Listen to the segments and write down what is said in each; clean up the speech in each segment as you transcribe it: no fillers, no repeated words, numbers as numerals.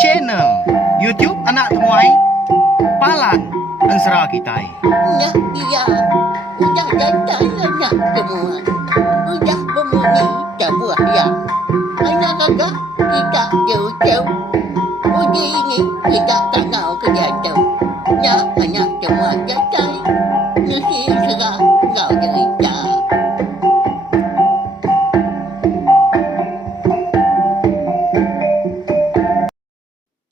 channel YouTube anak temuai Palan Ansra Kitai. Nak dia udah datang anak semua. Udah bermuni tak buah ya. Anak kakak kita jauh-jauh. Uji ini kita tak tahu kerja jauh. Nak anak semua datang. Nasi serah kau cerita.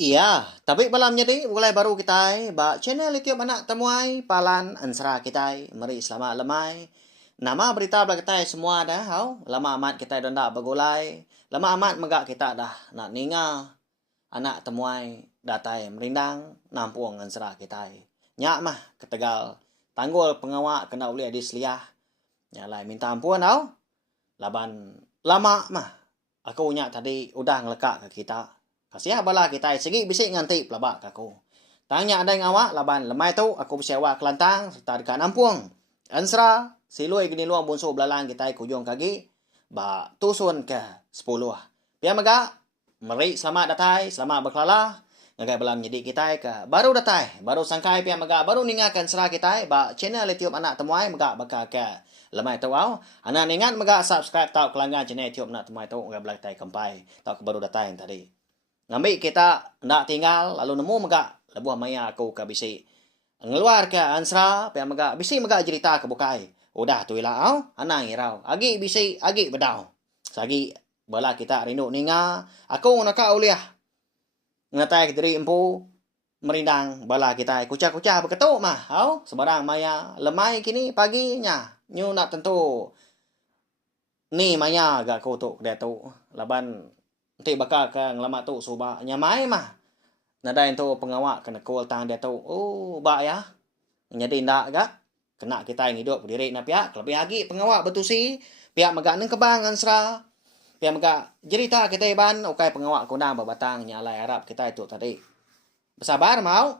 Iya, tapi malam jadi mulai baru kita ba channel YouTube anak temuai Palan Ansra kita. Mari selamat lemai. Nama berita belak kita semua dah, hau. Lama amat kita dah nak bergulai. Lama amat megak kita dah nak ninga. Anak temuai datai merindang nampung Ansra kita. Nyak mah ketegal. Tanggul pengawak kena uli adis liah. Nyalai minta ampun hau. Laban lama mah. Aku nyak tadi udah ngelekak ke kita. Kasih bala kita segi bisik nganti pelabak aku. Tanya ada yang awak laban lemai tu aku bersewa kelantang serta dekat nampung. Ansra silui gini luang bunso belalang kita kujung kaki ba tusun ke 10. Pia maga meri selamat datai selamat berkelala ngagai belam jadi kita ke baru datai baru sangkai pia maga baru ningakan Ansra kita ba channel YouTube anak temuai maga baka ke lemai tu au anak ningat maga subscribe tau kelanggan channel YouTube anak temuai tu ngagai belak tai kempai tau ke baru datai tadi. Ngambil kita nak tinggal lalu nemu megak lebuh maya aku ke bisi. Ngeluar ke Ansra pia megak bisi megak cerita ke bukai. Udah tu ilah au anang irau. Agi bisi agi bedau. Sagi bala kita rindu ninga aku nak uliah. Ngatai diri empu merindang bala kita kucah-kucah berketuk mah au sebarang maya lemai kini paginya. Nyu nak tentu ni maya gak kutuk dia tu. Laban nanti bakal ke ngelama tu suba nyamai mah. Nadain tu pengawak kena kul tang dia tu. Oh, bak ya. Jadi ndak gak kena kita yang hidup berdiri na pihak lebih lagi pengawak betusi pihak megak neng kebang Ansra. Pihak megak cerita kita iban ukai pengawak kunang berbatang nyalai Arab kita itu tadi. Bersabar mau.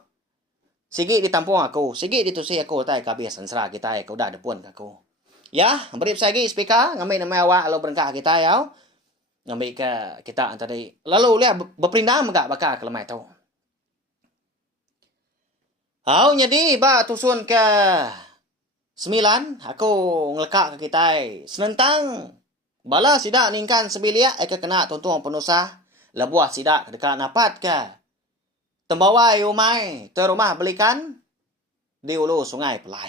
Sigi ditampung aku, sigi ditusi aku tai kabis Ansra kita kau dah depun aku. Ya, beri sagi speaker ngambil nama awak lo berengkah kita ya. Ngambil ke kita tadi. Lalu lihat berperindang megak bakal ke lemai tu. Hau jadi ba tusun ke 9 aku ngelekak ke kita senentang bala sidak ningkan sebilia ke kena tuntung penusah lebuah sidak dekat napat ke tembawai umai te rumah belikan di ulu sungai Pelai.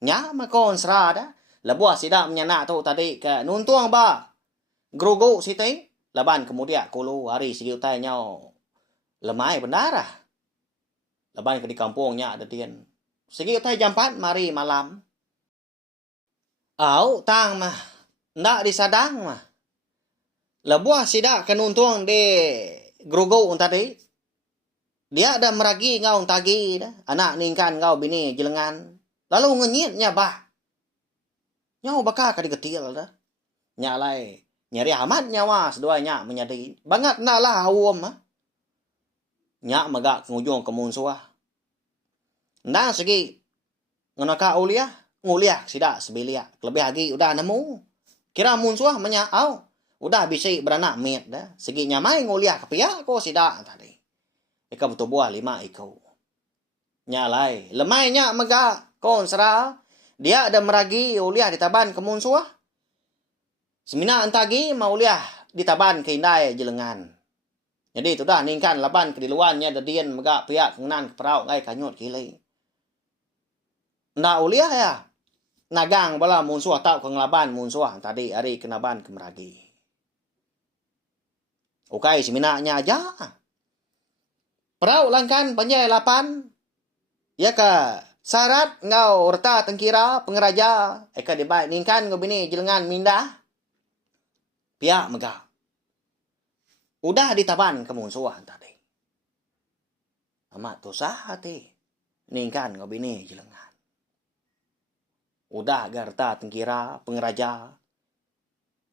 Nya makon serada lebuah sidak menyanak tu tadi ke nuntung ba Grogo siti laban kemudian kulu hari segi utai nyau lemai bendarah. Laban ke di kampungnya ada dian. Segi utai jam 4 mari malam. Au tang mah ndak disadang mah. Lebuah sidak kenuntung di Grogo tadi. Dia ada meragi ngau tagi dah. Anak ningkan ngau bini jelengan. Lalu ngenyitnya bah. Nyau bakal ka digetil dah. Nyalai nyari amat nyawa seduanya menyadari banget nak lah awam mah. Nyak megak ngujung ke munsuah. Nang segi ngenaka uliah nguliah sidak sebilia. Lebih lagi udah nemu. Kira munsuah menyau. Udah bisa beranak mit dah. Segi nyamai nguliah kepiak ko sidak tadi. Ika betul buah 5 ikau. Nyalai lemai nyak megak kon serah. Dia ada meragi uliah di taban ke munsuah. Semina entagi mau liah ditaban ke indai jelengan. Jadi tu dah ningkan laban ke di luarnya dadian megak piak kenan ke perau ngai kanyut kilai. Ndak uliah ya. Nagang bala munsuah tau ke ngelaban munsuah tadi hari kenaban ke meragi. Ukai seminanya aja. Perau langkan panjai 8. Ya ka syarat ngau reta tengkira pengeraja. Eka dibaik ningkan ngau bini jelengan mindah. Pihak megah. Udah ditaban ke munsuah tadi. Amat tusah hati. Ningkan ngobini jelengan. Udah garta tengkira pengeraja.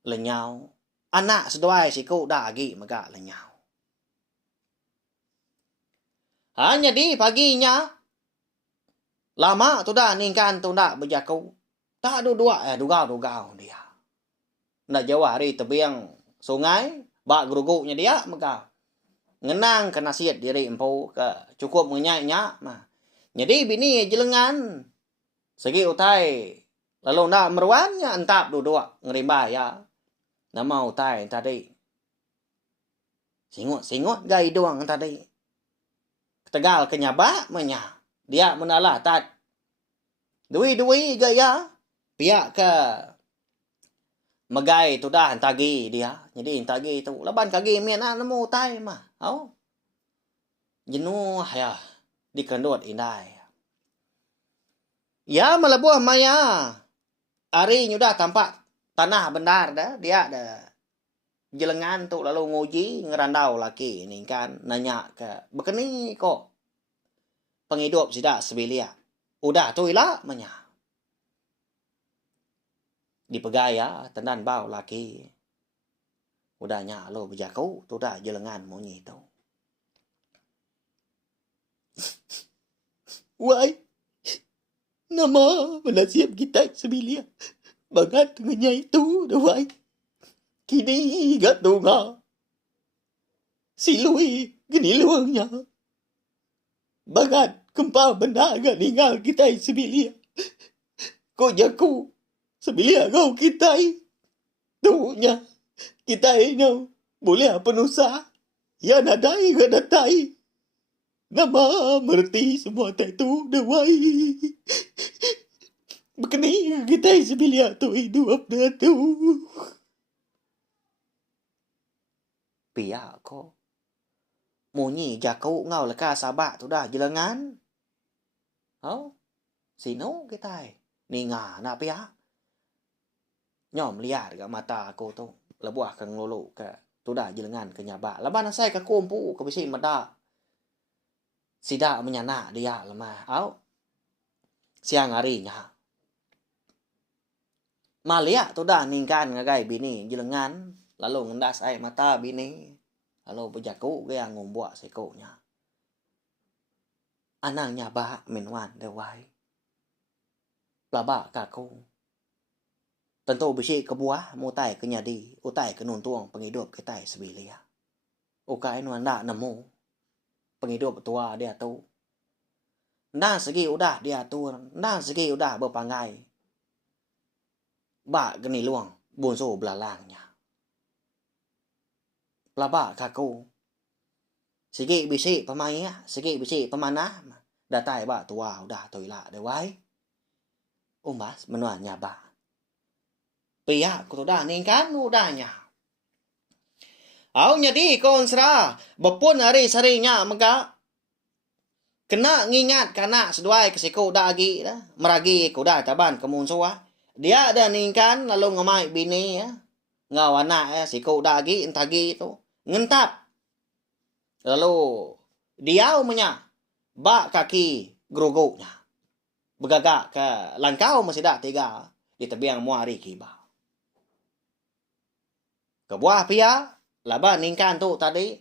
Lenyau. Anak seduai siku dah lagi megah lenyau. Hanya di paginya. Lama tu dah ningkan tu dah berjaku. Tak ada dua dugau dia. Nak jauh hari tebiang sungai Bak geruguknya dia maka ngenang ke nasihat diri empu ke cukup mengenyak mah. Jadi bini jelengan segi utai lalu nak meruannya entap dua ngerimba ya. Nama utai tadi. Singut gai doang tadi. Tegal kenyaba menya. Dia menalah tat. Dui gaya. Pihak ke magai tu dah tagi dia. Jadi tagi tu laban kagi mian nemu utai mah. Au. Jenuh ya. Dikendut indai. Ya melebuh maya. Hari nyudah tampak tanah benar dah. Dia dah. Jelengan tu lalu nguji ngerandau laki ni kan. Nanya ke. Bekeni kok. Penghidup sidak sebilia. Udah tu ilah menya. Dipegaya tendan bau laki. Udahnya lo berjaku. Tu dah jelengan monyi tu. Wai. Nama menasiap kita sebilia. Bangat dengan itu dah wai. Kini gak tunga. Silui gini luangnya. Bangat kempa benda agak ninggal kita sebilia. Kau jaku. Sebilia kau kita. Tuhnya. Kita ini boleh penusa. Ya nadai gak datai. Nama merti semua itu dah wai. Bekeni kita sebilia tu hidup dah tu. Pia ko. Munyi jaku ngau leka sabak tu dah jelengan. Oh. Sino kita. Ninga nak pia. Nyom lihat ke mata aku tu. Lebuah ke ngelulu ke. Tu dah jelengan ke nyabak. Leban saya ke kumpu ke bisi meda. Sidak menyanak dia lemah. Au. Siang harinya. Malia tu dah ningkan ngagai bini jelengan. Lalu ngendas air mata bini. Lalu berjaku ke yang ngumbuak sekonya. Anaknya bah minwan dewai. Pelabak kaku. Tentu bisi kebuah mutai kenyadi. Utai kenuntuang penghidup kita sebilia. Ukai nuan dak nemu. Penghidup tua dia tu. Nang segi udah dia tu. Nang segi udah berpangai. Bak geni luang. Bonso belalangnya. Pelabak kaku. Segi bisi pemaya. Segi bisi pemanah. Datai bak tua udah toilah dewai. Umbas menuan nyabak. Pihak ku dah ningkan udahnya. Au nyadi kon sera. Bepun hari sarinya mega. Kena ngingat kanak seduai kesiko dah agi dah. Meragi ku dah taban kemun suah. Dia dah ningkan lalu ngemai bini ya. Ngau anak ya siko dah agi entagi tu. Ngentap. Lalu dia menya. Bak kaki geruguknya. Begagak ke langkau masih dah tiga. Di tebiang muari kiba. Kebuah pia. Laba ningkan tu tadi.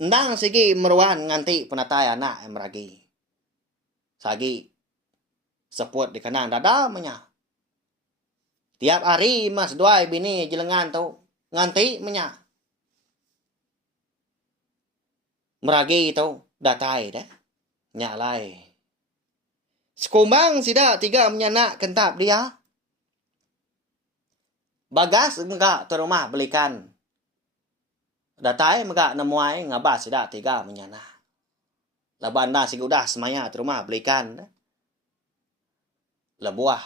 Ndang segi meruan nganti penatai anak yang meragi. Sagi. Seput di kanang dada menya. Tiap hari mas duai bini jelengan tu. Nganti menya. Meragi tu. Datai dah. Nyak lai. Sekumbang sida tiga menyanak kentap dia. Bagas enggak tu rumah belikan. Datai enggak nemuai ngabas sida tiga menyanak. Laban dah si udah semaya tu rumah belikan. Lebuah.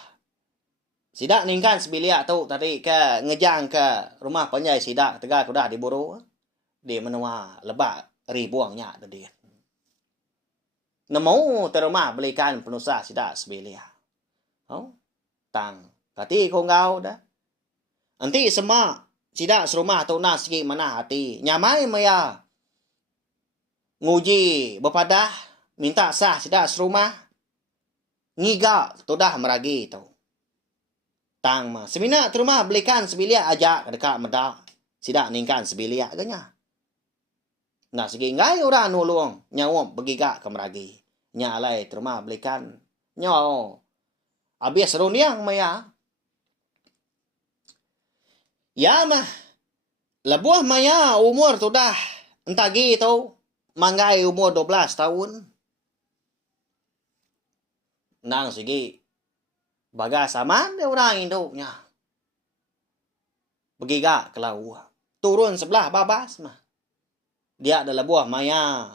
Sida ningkan sebilia tu tadi ke ngejang ke rumah penjai sida tegak udah diburu. Dia menua lebak ribuangnya tadi. Nemu terumah belikan penusa sida sebilia. Oh, tang. Kati ko ngau dah. Nanti semua sida serumah tu nas segi mana hati. Nyamai maya. Nguji bepadah minta sah sida serumah. Ngiga tu dah meragi tu. Tang mah. Semina terumah belikan sebilia ajak dekat medak. Sida ningkan sebilia ganya. Nah segi ngai orang nulung nyawom begigak ke meragi. Nyalai terima belikan nyaw. Habis runiang maya. Ya mah Lebuah maya umur tu dah entagi tu manggai umur 12 tahun. Nang sige bagas aman dia orang induknya. Begiga kelau. Turun sebelah babas mah. Dia ada lebuah maya.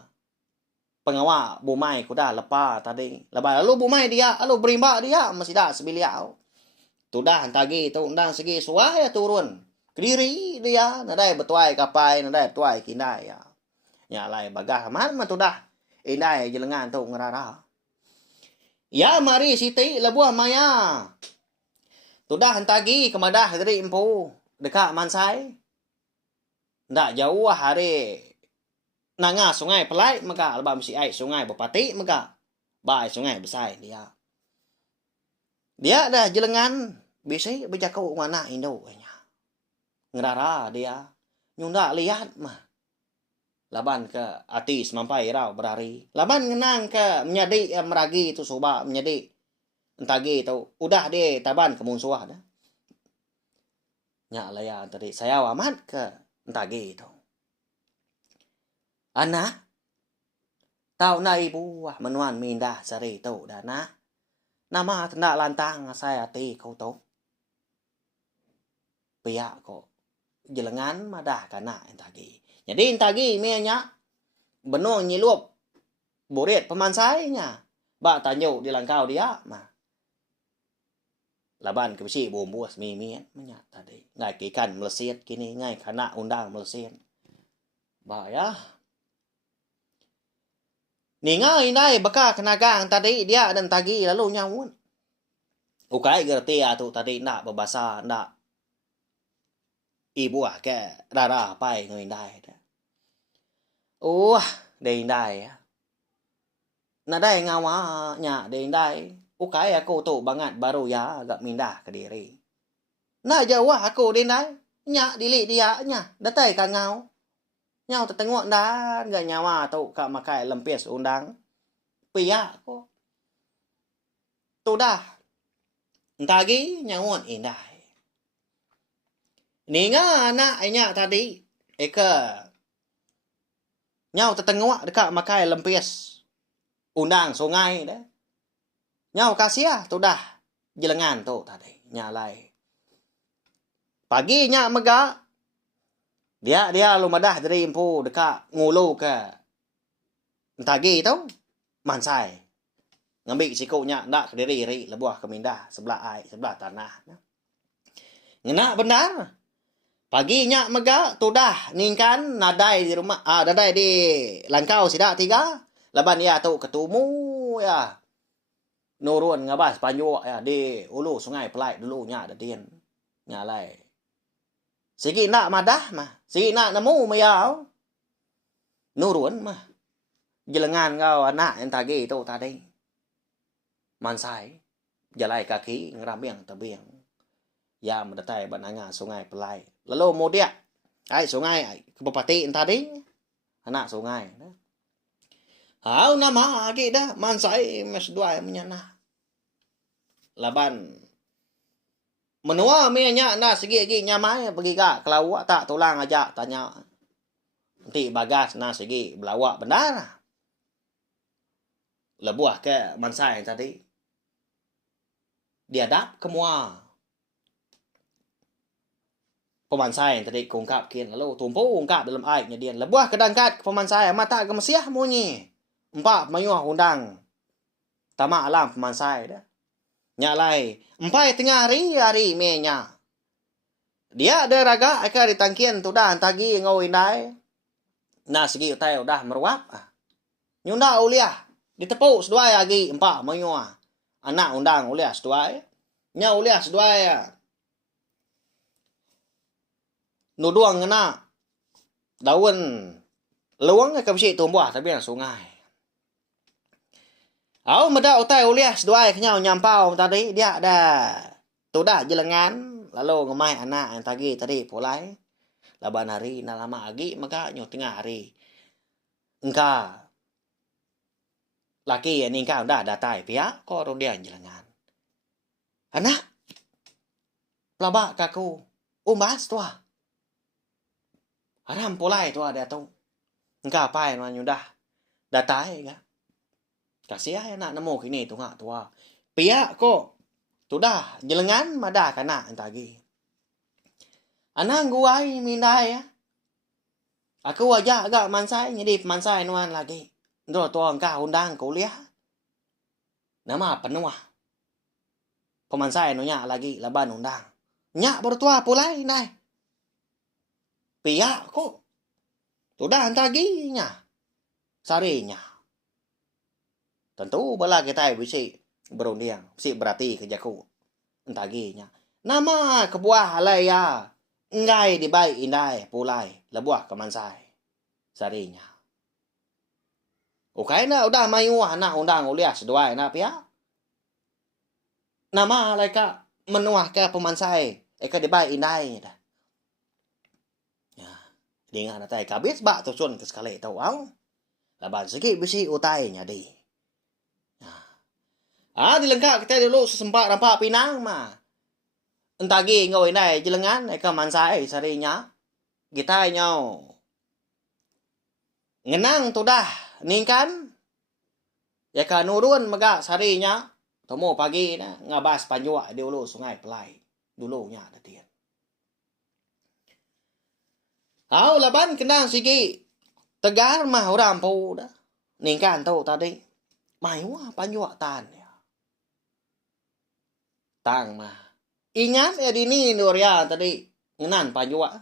Pengawa bumai kuda lepa tadi. Lepas lalu bumai dia, lalu berimba dia masih dah sebiliau. Tu dah entagi tu undang segi suai turun. Kediri dia nadai betuai kapai, nadai betuai kindai ya. Nyalai bagah man tu dah. Indai jelengan tu ngerara. Ya mari siti lebuah maya. Tu dah entagi kemadah dari empu dekat mansai. Ndak jauh hari nanga sungai pelai maka lebam si ai sungai bupati maka bai sungai besar dia. Dia dah jelengan bisa berjakau mana Indo nya. Ngerara dia nyunda lihat mah. Laban ke atis mampai rau berari. Laban ngenang ke menjadi meragi itu soba menjadi entagi itu udah deh taban ke munsuah dah. Nya laya tadi saya amat ke entagi itu. Anak tau na ibu menuan mindah sari tu dah na. Nama tenda lantang saya ti kau tu. Pihak kok jelengan madah kana entagi. Jadi entagi mianya benuang nyilup boret pemansainya. Ba tanyo di langkau dia mah. Laban ke besi bombuas mimian menya tadi. Ngai kikan melesit kini ngai kana undang melesit. Ba ya. Ninga inai baka kenagang tadi dia dan tagi lalu nyawun. Ukai gerti tu tadi nak berbahasa nak ibu ke rara pai ngoi indai dah. Dei indai ya. Nadai ngawa nya dei indai. Ukai aku tu bangat baru ya agak mindah ke diri. Na jawah aku dei indai. Nya dili dia nya datai ka ngau. Nhau tertengok dan gak nyawa tu kak makai lempis undang. Piyak ko. Tu dah. Entagi nyawon indai. Ninga anak inya tadi. Eka. Nhau tertengok dekat makai lempis undang sungai dah. Nhau kasih tu dah. Jelengan tu tadi. Nyalai. Pagi nya megak. Dia lumadah dari empu dekat ngulu ke entagi tu mansai ngambil sikunya ndak ke diri ri lebuah ke mindah sebelah ai sebelah tanah ngena benar paginya mega tu dah ningkan nadai di rumah nadai di langkau sida tiga laban ya tu ketumu ya nurun ngabas panju ya di ulu sungai pelai dulu nya ada dien nyalai sigi nak madah mah sigi nak nemu mayau nurun mah jelengan kau anak entagi itu tadi mansai jalai kaki ngerambiang tabiang ya mendatai bananga sungai pelai lalu mau dia ai sungai ai ke bupati tadi anak sungai hau nama lagi dah mansai mes dua menyana laban menua mianya na segi nyamai pergi kak kelau tak tulang aja tanya nanti bagas na segi belawak benar lebuah ke mansai tadi dia dap kemua pemansai tadi kungkap kian lalu tumpu ungkap dalam airnya dia lebuah kedangkat pemansai mata ke mesiah munyi empat mayuah undang tamak alam pemansai dah nyalai empai tengah hari menya dia ada raga aka ditangkian tu dah tagi ngau indai na segi utai udah meruap nyunda uliah ditepuk seduai lagi empat mayuah anak undang uliah seduai nya uliah seduai nuduang ngena daun luang ke besi tumbuh tapi yang sungai au meda utai uliah seduai kenyau nyampau tadi dia ada tu dah jelengan lalu ngemai anak yang tadi pulai laban hari na lama lagi maka nyu tengah hari engka laki ni engka dah datai pihak ko dia jelengan anak pelabak kaku umbas tua Haram pulai tu ada tu. Engkau apa yang nyudah. Datai ka. Kasih anak nemu kini tu ngak tua. Pihak ko. Tu dah jelengan madah kana entagi. Anang guai mindai ya. Aku wajah agak mansai jadi mansai nuan lagi. Ndo tu engkau undang kuliah. Nama penuh. Pemansai nunya lagi laban undang. Nyak bertua pulai nai. Pihak ko. Tu dah entagi nya. Sarinya. Tentu bala kita bisi berunding. Si berarti kerjaku. Entagi nya. Nama kebuah halai ya. Ngai di baik indai pulai lebuah kemansai sarinya. Okay na udah mayu anak undang ulias dua na pia. Nama lai ka menuah ke pemansai eka di baik indai dah. Ya, dengan atai kabis ba tu sun ke sekali tau au. Laban segi bisi utai nya di. Dilengkap kita dulu sesempat rampak pinang mah. Entagi ngồi này jelengan eka mansai sarinya kita nhau ngenang tu dah ningkan eka nurun mega sarinya tomo pagi na ngabas panjua di ulu sungai pelai dulunya datien au laban kenang sigi tegar mah orang pu dah ningkan tu tadi maiwa panjua tan ya tang mah ingat ya dini Nuria tadi ngenan panjua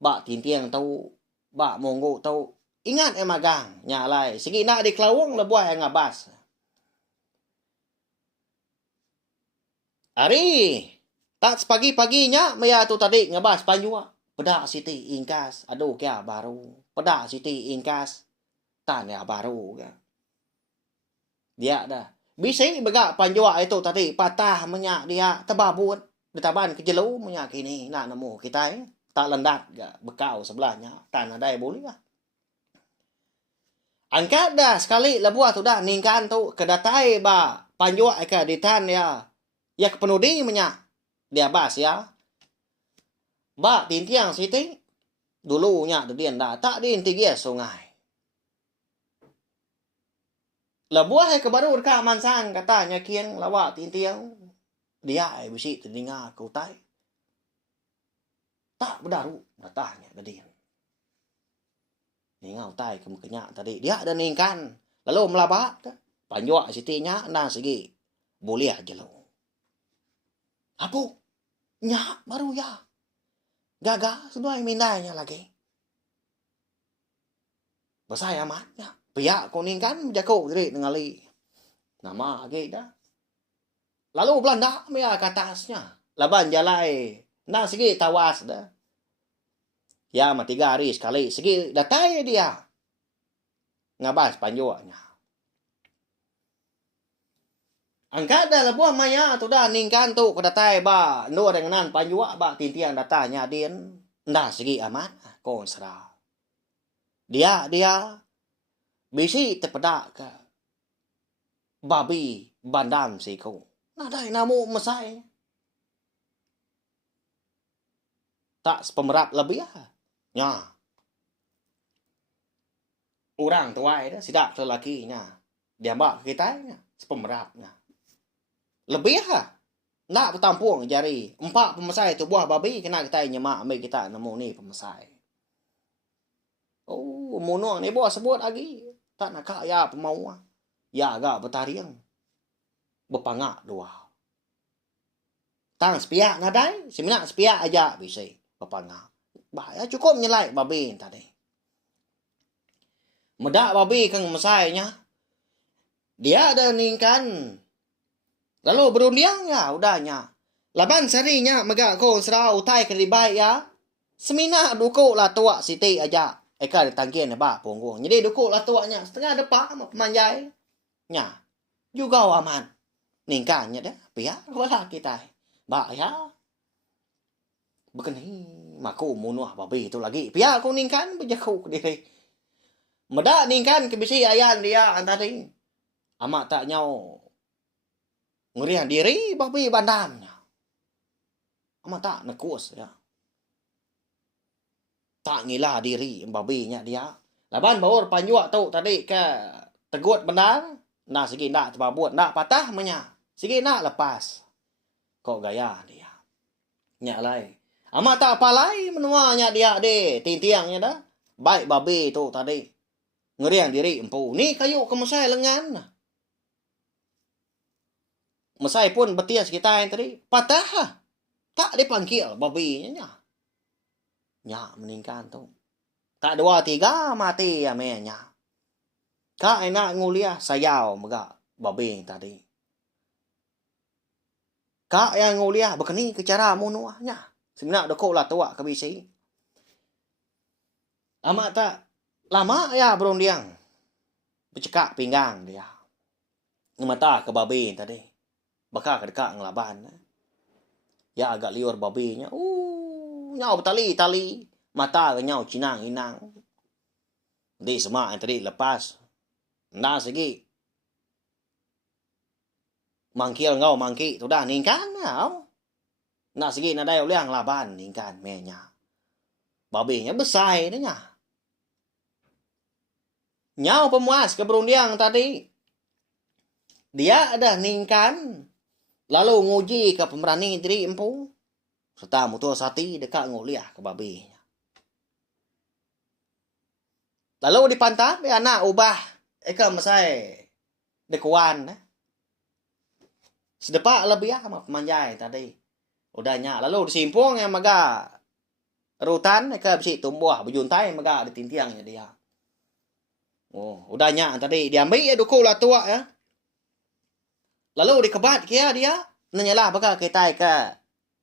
bak tintiang tau bak monggo tau ingat magang nyalai segi nak di kelawang lebuah yang ngabas hari tak pagi-paginya maya tu tadi ngabas panjua pedak siti ingkas aduh kya baru pedak siti ingkas tan ya baru ya dia dah bisa begak panjua itu tadi patah menyak dia tebabut ditaban kejelu menyak ini nak nemu kita tak lendat gak bekau sebelahnya tanah dai boleh lah. Angkat dah sekali lebuah tu dah ningkan tu kedatai ba panjua eka ditan ya ya kepenudi menyak dia bas ya ba tintiang siti dulunya dudien dah tak di intigia sungai lebuah ke baru ka mansang katanya kieng lawak tintiang dia bisi telinga kutai tak berdaru katanya tadi ni ngau tai ke mukanya tadi dia ada ningkan lalu melabak panjua sitinya nang segi boleh aja lo apa nya baru ya gaga sudah mindainya lagi besar amatnya pihak kuningkan jago jadi ningali nama lagi dah lalu Belanda mea ke atasnya laban jalai nang segi tawas dah ya mah 3 hari sekali segi datai dia ngabas panjuanya angkat dah lebuah maya tu dah ningkan tu ke datai ba nur dengan panjua ba tintiang datanya dien ndah segi amat kon serau dia bisi terpedak ke babi bandam siku nadai namu mesai tak sepemerat lebih nya orang tuai dah sidap lelakinya dia mbak kita nya sepemeratnya lebih nak bertampung jari 4 pemesai tu buah babi kena kita nyemak ambil kita nemu ni pemesai oh munong ni buah sebut lagi tak nak ya pemau ya agak bertariang berpangak dua tang sepiak nadai seminak sepiak aja bisa berpangak bahaya cukup nyelai babi tadi medak babi kang mesainya dia ada ningkan lalu berundiang ya udahnya laban sarinya megak ko serau utai keribai ya semina duku lah tua siti aja eka ditangkian ba punggung jadi duku lah tuanya setengah depan pemanjai nya juga aman ningkannya dah pihak wala kita ba ya begini maku munuh babi itu lagi pihak aku ningkan bejaku diri medak ningkan kebisi ayan dia antari amat tak nyau ngerian diri babi bandamnya amat tak nekus ya tak ngilah diri babinya dia. Laban baur panjuak tu tadi ke tegut benar. Nah segi nak terbabuat, nak patah menya. Segi nak lepas. Kok gaya dia. Nyak lai. Ama tak apa lai menuanya dia de. Tintiangnya dah. Baik babi tu tadi. Ngeriang diri empu. Ni kayu ke mesai lengan. Mesai pun betias kita yang tadi. Patah. Tak dipanggil babinya. Nyak meningkan tu. Tak 2-3 mati ya menya. Kak enak nguliah sayau megak babi tadi. Kak yang nguliah bekeni ke cara munuahnya. Sebenarnya dokok lah tua ke bisi. Amat tak lama ya berundiang. Bercekak pinggang dia. Ngemata ke babi tadi. Bakal ke dekat ngelaban. Ya agak liur babinya. Nyau bertali-tali. Mata ke nyau cinang-inang. Di semak yang tadi lepas. Nda segi. Mangkil ngau mangki tu dah ningkan ngau. Nda segi nadai uliang laban ningkan menya. Babinya besar nya. Nyau pemuas ke berundiang tadi. Dia ada ningkan. Lalu nguji ke pemberani diri empu. Serta mutua sati dekat nguliah ke babinya. Lalu dipantap ya anak ubah. Eka mesai dekuan. Sedepak lebih sama pemanjai tadi. Udahnya. Lalu disimpung yang maga rutan. Eka besi tumbuh berjuntai maga ditintiangnya dia. Udahnya tadi. Diambil ya dukul lah tua ya. Lalu dikebat kia dia. Nanyalah baka kita ke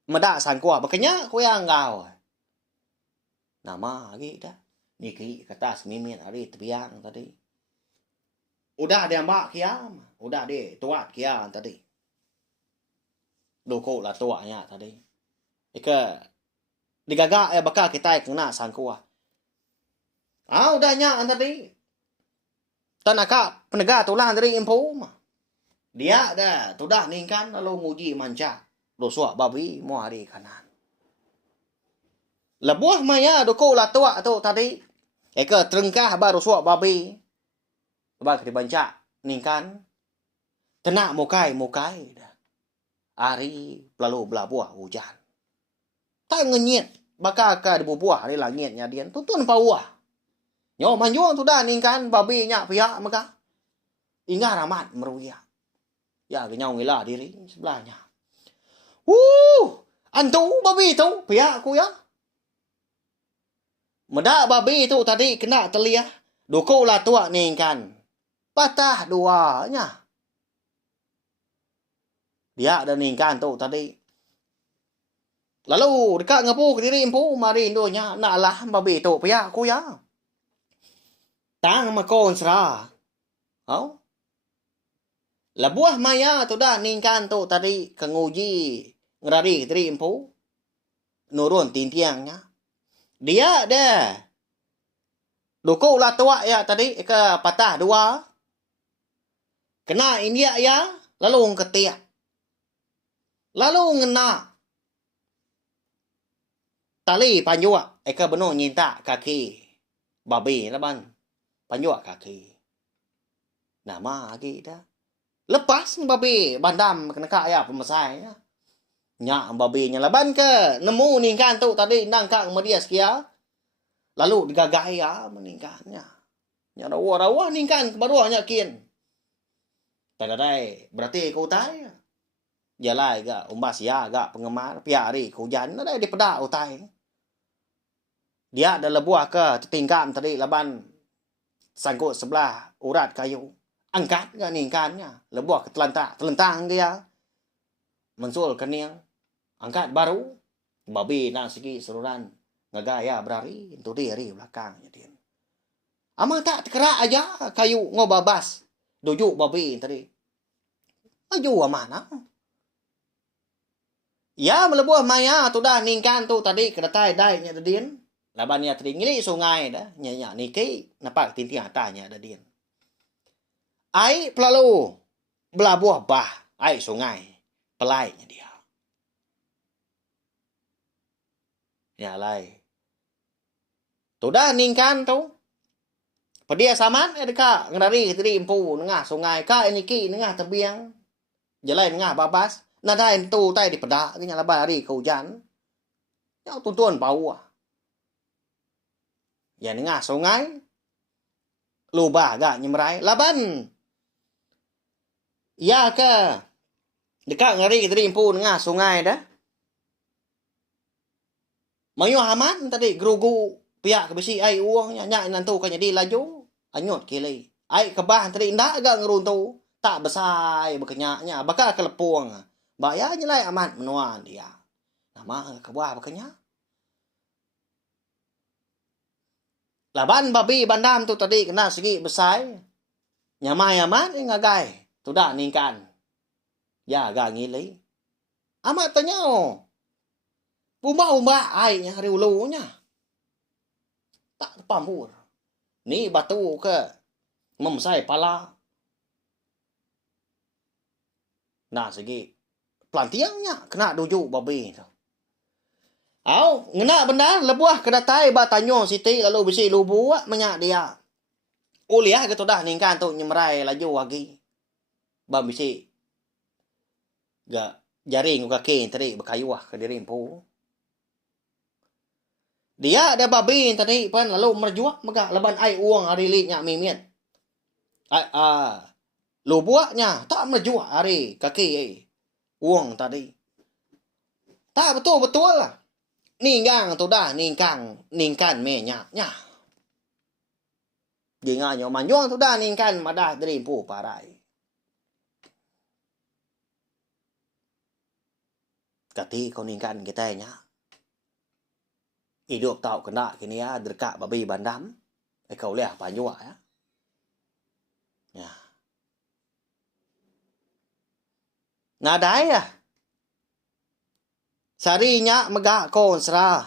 medak sangkuah. Bakanya kuyang kau. Nama lagi dah. Niki kata semimin hari tebiang tadi. Udah dia mbak kiam. Udah dia tuat kiam tadi. Dukul lah tuanya tadi. Ika digagak ya bakal kita kena sangkuah. Udahnya tadi. Tanaka penegak tulang dari impu. Dia dah tudah ningkan lalu nguji manca. Dosuak babi mau hari kanan. Lebuah maya dukul lah tuak tu tadi. Ika terengkah baru suak babi. Bak dibancak ningkan. Tenak mukai dah. Hari lalu belabuah hujan. Tak ngenyit. Bakal ke dibubuah hari langitnya dia. Tuntun pauah. Nyo manjuang tu dah ningkan babi nyak pihak maka. Ingat ramat meruya. Ya kenyau ngilah diri sebelahnya. Antu babi tu pihak aku ya. Medak babi tu tadi kena teliah. Dukul lah tuak ningkan. Patah duanya. Dia ada ningkan tu tadi. Lalu dekat ngapu ke diri empu. Mari indonya nak lah babi tu pihak aku ya. Tang makon serah. Labuah maya tu dah ningkan tu tadi. Kenguji ngerari ke diri empu. Nurun tintiangnya. Dia dah. Dukul lah tuak ya tadi. Ke patah dua. Kena India ya. Lalu ketiak. Lalu ngena. Tali panjuak. Eka benar nyinta kaki. Babi laban. Panjuak kaki. Nama lagi dah. Lepas babi bandam kena kak ya pemesai. Nyak babinya laban ke. Nemu ningkan tu tadi. Nangkak media sekia. Lalu digagai ya meningkannya. Nyak rawa-rawa ningkan kebaruah nyakin. Tadadai berarti kau utai. Jalai gak umbas ya gak pengemar. Piari hujan. Nadai dipedak utai. Dia ada lebuah ke tertingkam tadi laban. Sangkut sebelah urat kayu. Angkat gak ningkannya. Lebuah ke telentang dia. Mensul kening. Angkat baru. Babi nak segi seluran. Ngagaya berari. Itu diri belakangnya dia. Ama tak terkerak aja kayu ngobabas. Dujuk babi tadi. Aju mana? Ya melebuah maya tu dah ningkan tu tadi kedatai dai nya dadin. Laban nya tadi ngili sungai dah. Nya niki napak tinting atanya dadin. Ai pelalu belabuah bah ai sungai. Pelainya dia. Ya lai. Tu dah ningkan tu. Pedia saman deka ngari tadi empu nengah sungai ka eniki nengah tebiang. Jalan nengah babas. Nada tu tai di pedak ke nyala bari ke hujan. Ya tuntun bau. Ya nengah sungai. Luba gak nyemrai laban. Ya ke dekat ngari tadi empu nengah sungai dah. Mayu aman tadi gerugu pihak ke besi ai uangnya nyak nantu kan jadi laju anyut kili. Ai kebah tadi ndak agak ngeruntu tak besai berkenyaknya bakal kelepung. Bayarnya lai aman menuan dia. Nama kebah berkenyak. Laban babi bandam tu tadi kena segi besai. Nyamai aman ngagai. Tu dah ningkan. Ya agak ngili. Amat tanya. Umba-umba airnya hari ulunya. Tak pampur. Ni batu ke memsai pala. Nah segi pelantiangnya kena dujuk babi tu. Au, ngena benda lebuah kedatai ba tanyo siti lalu besi lubu menyak dia. Uliah ke tu dah ningkan tu nyemrai laju lagi. Ba besi ga jaring kaki tadi berkayuah ke diri empu. Dia ada babi tadi pan lalu merjuak megak leban ai uang hari li nyak mimian. Lubuaknya tak merjuak hari kaki uang tadi. Tak betul-betul lah. Ninggang tu dah ningkan me nya. Jinga nyo manjong tu dah ningkan madah dari pu parai. Kati kau ningkan kita nya. Hidup tau kena kini ya derkak babi bandam. Kau lihat panjua ya. Ya. Nadai ya. Sarinya megak kon serah.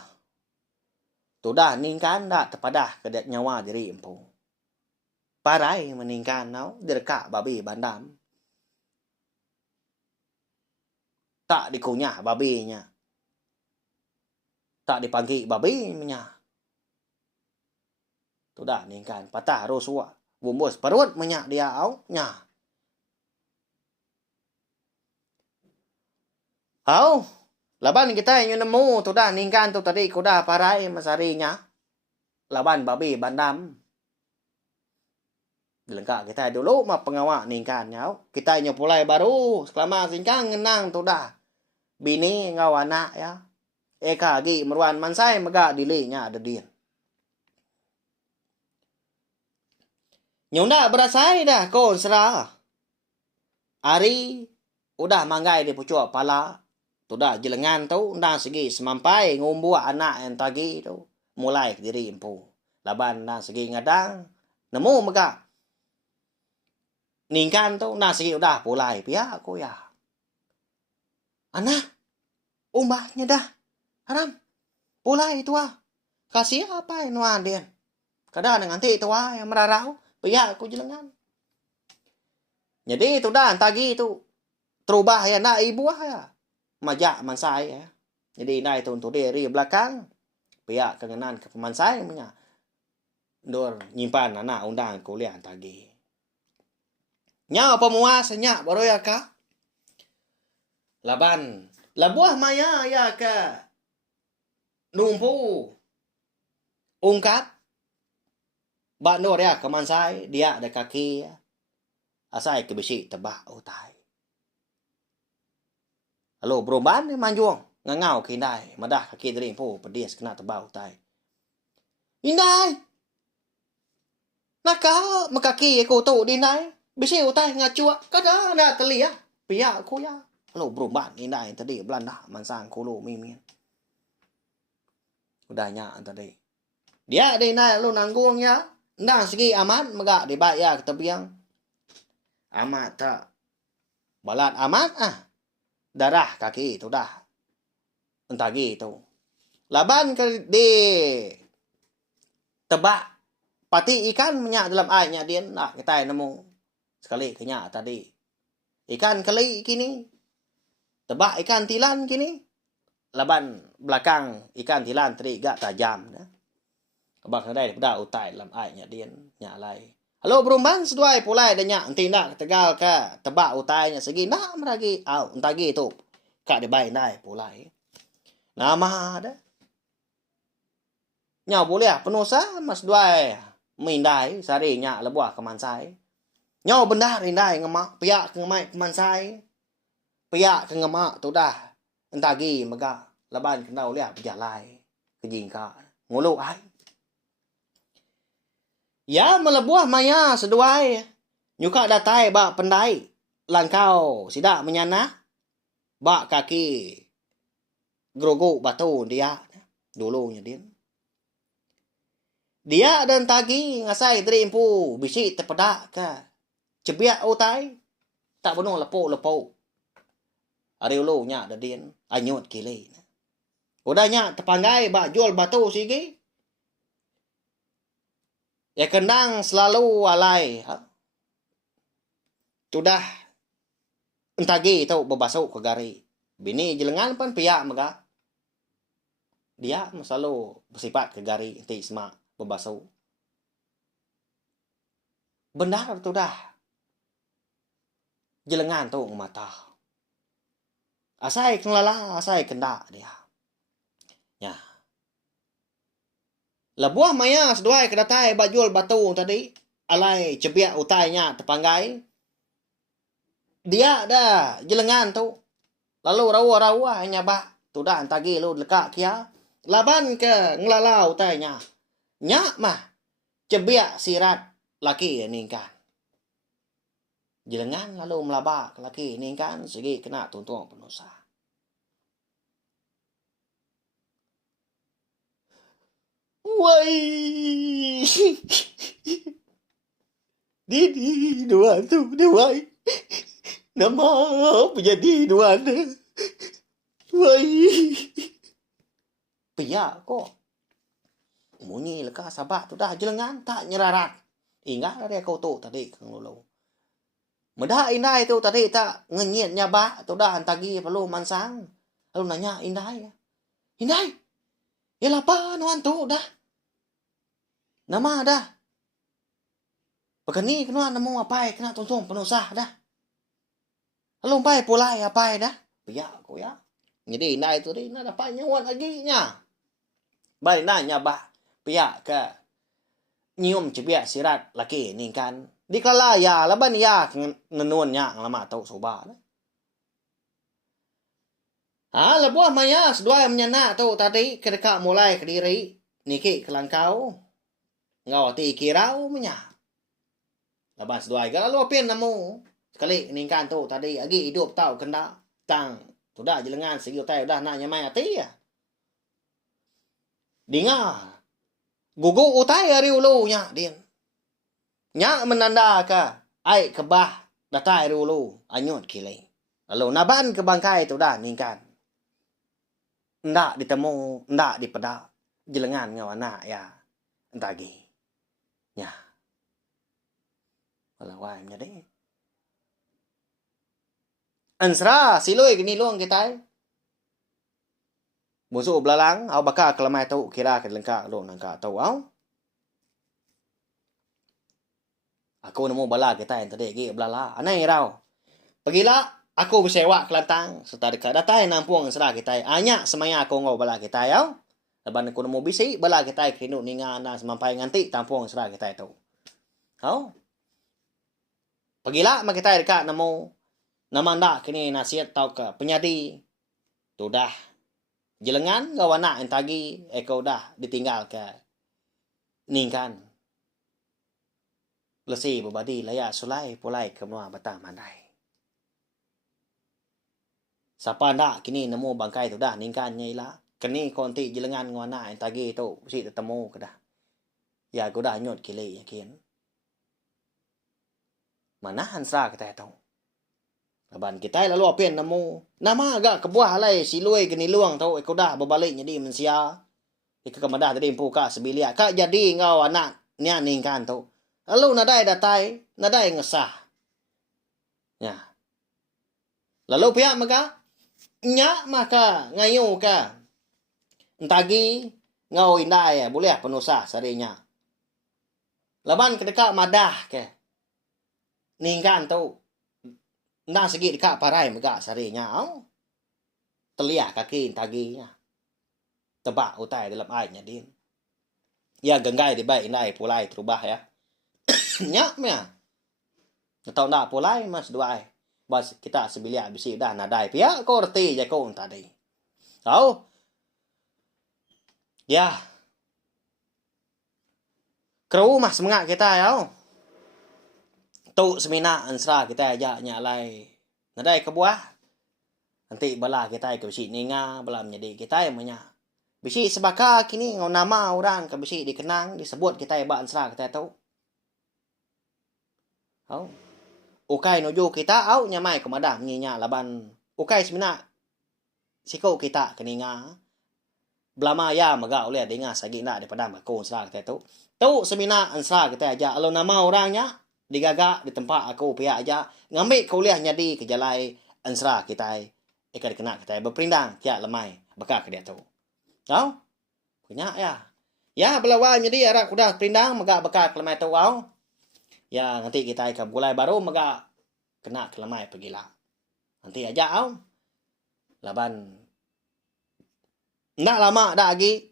Tu dah ningkan dah terpadah ke nyawa diri empu. Parai meningkan nau derkak babi bandam. Tak dikunyah babinya. Tak dipanggil babi nya. Tu dah ningkan patah rosua. Bumbus perut menyak dia au nya. Au, laban kita yang nemu tu dah ningkan tu tadi kuda parai masarinya. Laban babi bandam. Lengkap kita dulu mah pengawak ningkan nyau. Kita yang pulai baru selama singkang ngenang tu dah. Bini ngau anak ya. Eka gi meruan mansai mega dilinya ada din. Nyunda berasai dah kon serah. Ari udah manggai di pucuk pala. Tu dah jelengan tu undang segi semampai ngumbu anak yang tagi tu. Mulai ke diri empu. Laban undang segi ngadang. Nemu mega. Ningkan tu undang segi udah pulai pihak aku ya. Anak. Umbahnya dah. Haram. Pulai tu ah. Kasih apa yang nuan dia. Kadang dengan nanti tu ah yang merarau. Pihak aku jelengan. Jadi tu dah tagi tu. Terubah ya nak ibu ah ya. Majak mansai ya. Jadi naik tu untuk diri belakang. Pihak kengenan ke pemansai punya. Dor nyimpan anak undang kuliah tagi. Nya apa muas nyak baru ya kah? Laban. Labuah maya ya ka. Numpu. Ungkap. Bak no dia ke mansai. Dia ada kaki. Asai ke besi tebak utai. Lalu beruban manjuang. Ngangau ke indai. Madah kaki dari empu. Pedis kena tebak utai. Indai. Nakal makaki aku tu di indai. Besi utai ngacua. Kada ada teli ya. Pihak aku ya. Lalu beruban indai tadi. Belanda mansang kulu mimin. Udah nyak tadi. Dia di indai lalu nanggung ya. Nah segi aman. Megak dibayar ke tebiang. Amat tak. Balat amat ah. Darah kaki tu dah. Entah gitu. Laban ke di tebak. Pati ikan menyak dalam airnya dia. Nak kita nemu. Sekali kenyak tadi. Ikan keli kini. Tebak ikan tilan kini. Laban belakang ikan tilan tadi gak tajam. abang nadai pada utai lam ai nya dien nya lai. Halo berumban seduai pulai da nya enti nak tegal ka tebak utai nya segi nak meragi au entagi tu. Kak de bai nai pulai. Nama dah. Nya boleh penusa mas duai mindai sari nya lebuah kemansai. Nya benda rindai ngemak piak ke ngemai kemansai. Piak ke ngemak tu dah. Entagi mega laban kenau lihat berjalai kejing ka ngulu ai. Ya melebuah maya seduai. Nyuka datai bak pendai. Langkau sidak menyana. Bak kaki grogo batu dia. Dulunya dia. Dia dan tagi ngasai dari impu bisi terpedak ke. Cebiak utai. Tak benar lepuk-lepuk. Ari ulu nya da dia. Anyut kile. Udahnya terpanggai bak jual batu sigi. Ya kendang selalu alai. Sudah entagi itu berbasuk ke gari. Bini jelengan pun piak mega. Dia selalu bersifat ke gari. Nanti semak berbasuk. Benar tu dah. Jelengan tu mata. Asai kelala, asai kendak dia. Ya. Lebuah maya seduai kedatai bajul batu tadi. Alai cebiak utainya terpanggai. Dia dah jelengan tu. Lalu rawa-rawa hanya bak. Tu dah antagi lu lekak kia. Laban ke ngelalau utainya. Nyak mah. Cebiak sirat laki ni kan. Jelengan lalu melabak laki ni kan. Segi kena tuntung penusa. Wai. Didi dua tu dewai. Nama menjadi dua anda. Wai. Piak kok. Munyi leka sabak tu dah jelengan tak nyerarat. Ingat dia kau tu tadi kang lulu. Medah indah itu tadi tak ngenyit nyabak tu dah antagi perlu mansang. Lalu nanya indah ya. Indah. Ya apa nuan tu dah. Nama dah. Pekani kena nemu apa kena tuntung penusah dah. Lalu pai pulai apa dah. Piak ko ya. Jadi indah itu dia nak dapat nyawan lagi nya. Baik nanya bah. Piak ke. Nyium cebiak sirat laki ni kan. Dikala ya laban ya nenun nya lama tau soba. Lebuah maya sedua menyana tu tadi kedekak mulai ke diri. Niki kelangkau. Ngawati kirau menya. Laban sedua ga lalu apin namu. Sekali ni kan tu tadi agi hidup tau kena tang. Tu dah jelengan segi utai dah nak nyamai ati ya. Dengar. Gugu utai hari ulu nya dia. Nya menanda ka ai kebah datai hari ulu anyut kile. Lalu naban ke bangkai tu dah ni kan. Ndak ditemu, ndak dipedak. Jelengan ngau anak ya. Entagi. Ya. Walau waimnya deh. Ansra siloi gini luang kita. Musuh belalang au baka kelemai tu kira ke lengkak lu nangka tau au. Aku nemu bala kita yang tadi gi belala. Anai rau. Pergilah aku bersewa Kelantan serta dekat datai nampung serah kita. Anya semaya aku ngau bala kita ya. Laban aku nemu bisi bala kita kinu ninga na semampai nganti tampung serah kita itu. Au. Pergilah mak kita dekat nemu nama ndak kini nasihat tau ke penyadi. Tu dah jelengan gawana entagi eko dah ditinggal ke ningkan. Lesi berbadi layak sulai pulai ke menua batang mandai. Siapa ndak kini nemu bangkai tu dah ningkan nyailah. Kini konti jelengan gawana entagi tu si ketemu ke dah. Ya aku dah nyut kili yakin. Mana hansa kita tahu. Laban kita lalu apin nemu. Nama agak kebuah alai silui geni luang tau eko dah berbalik jadi mensia. Ika kemadah tadi impuka sebilia. Kak jadi ngau anak nian ningkan tu. Lalu nadai datai, nadai ngesah. Ya. Lalu pihak maka nyak maka ngayu ka. Entagi ngau indai boleh penusah sarinya. Laban kedeka madah ke. Ningkan tu. Nang segi dekat parai megak sarinya. Telia kaki taginya. Tebak utai dalam airnya din. Ya genggai di baik indai pulai terubah ya. Nyak mea. Atau nak pulai mas dua ai. Bas kita sebilia bisi dah nadai pia ko reti je ko tadi. Tahu? Ya. Kru mas semangat kita ya. Tu semina ansra kita ajak nyalai. Nadai ke buah. Nanti bala kita ke bisi ninga bala menjadi kita yang menya. Bisi sebaka kini ngau nama orang ke bisi dikenang disebut kita ba ansra kita tahu. Tahu? Ukai nuju kita au nyamai ke madah menginya laban ukai semina sikau kita keninga belama ya maga oleh dengar sagi nak daripada aku ansra kita tu semina ansra kita aja kalau nama orangnya digagak di tempat aku pihak aja ngambil kuliah nyadi ke jalai ansra kita ikan kena kita berperindang tiak lemai bakal ke dia tu tahu punya ya belawan jadi arak kuda perindang maga bakal ke lemai tu au. Ya nanti kita akan mulai baru maka kena kelemai pergilah. Nanti aja au. Laban. Nak lama dah lagi.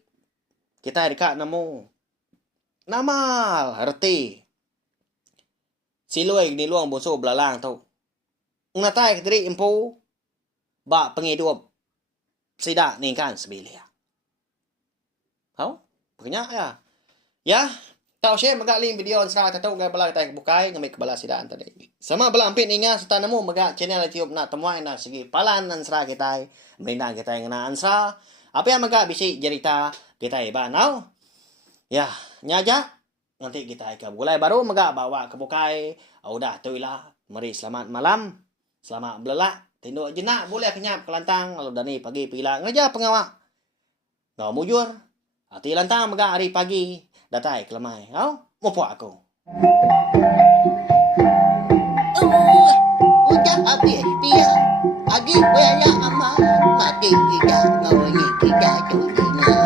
Kita dekat nemu. Namal. Reti. Silui di luang bonso belalang tu. Ngatai kediri impu. Bak pengidup. Sidak ni kan sebilia. Tahu? Banyak ya. Ya. Tau share magak link video ansra tahu ngai bala kita bukai ngambil ke bala sidaan tadi. Sama bala ampit ingat serta nemu magak channel YouTube nak temuai nak segi palan ansra kita. Merindang kita yang kena ansra. Apa yang magak bisi cerita kita iban tau. Ya, nyaja nanti kita akan mulai baru magak bawa ke bukai. Udah tu lah. Mari selamat malam. Selamat belelak. Tinduk jenak boleh kenyap ke lantang lalu dani pagi pilang aja pengawak. Ngau mujur. Hati lantang magak hari pagi. Datai kelemai. Mau puak aku. Udah habis dia. Agi waya amat. Mati kita ngawini kita tudina.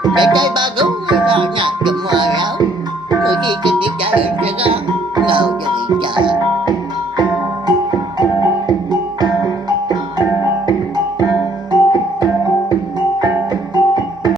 Kedai bagus banyak semua rau. Mesti ketika segera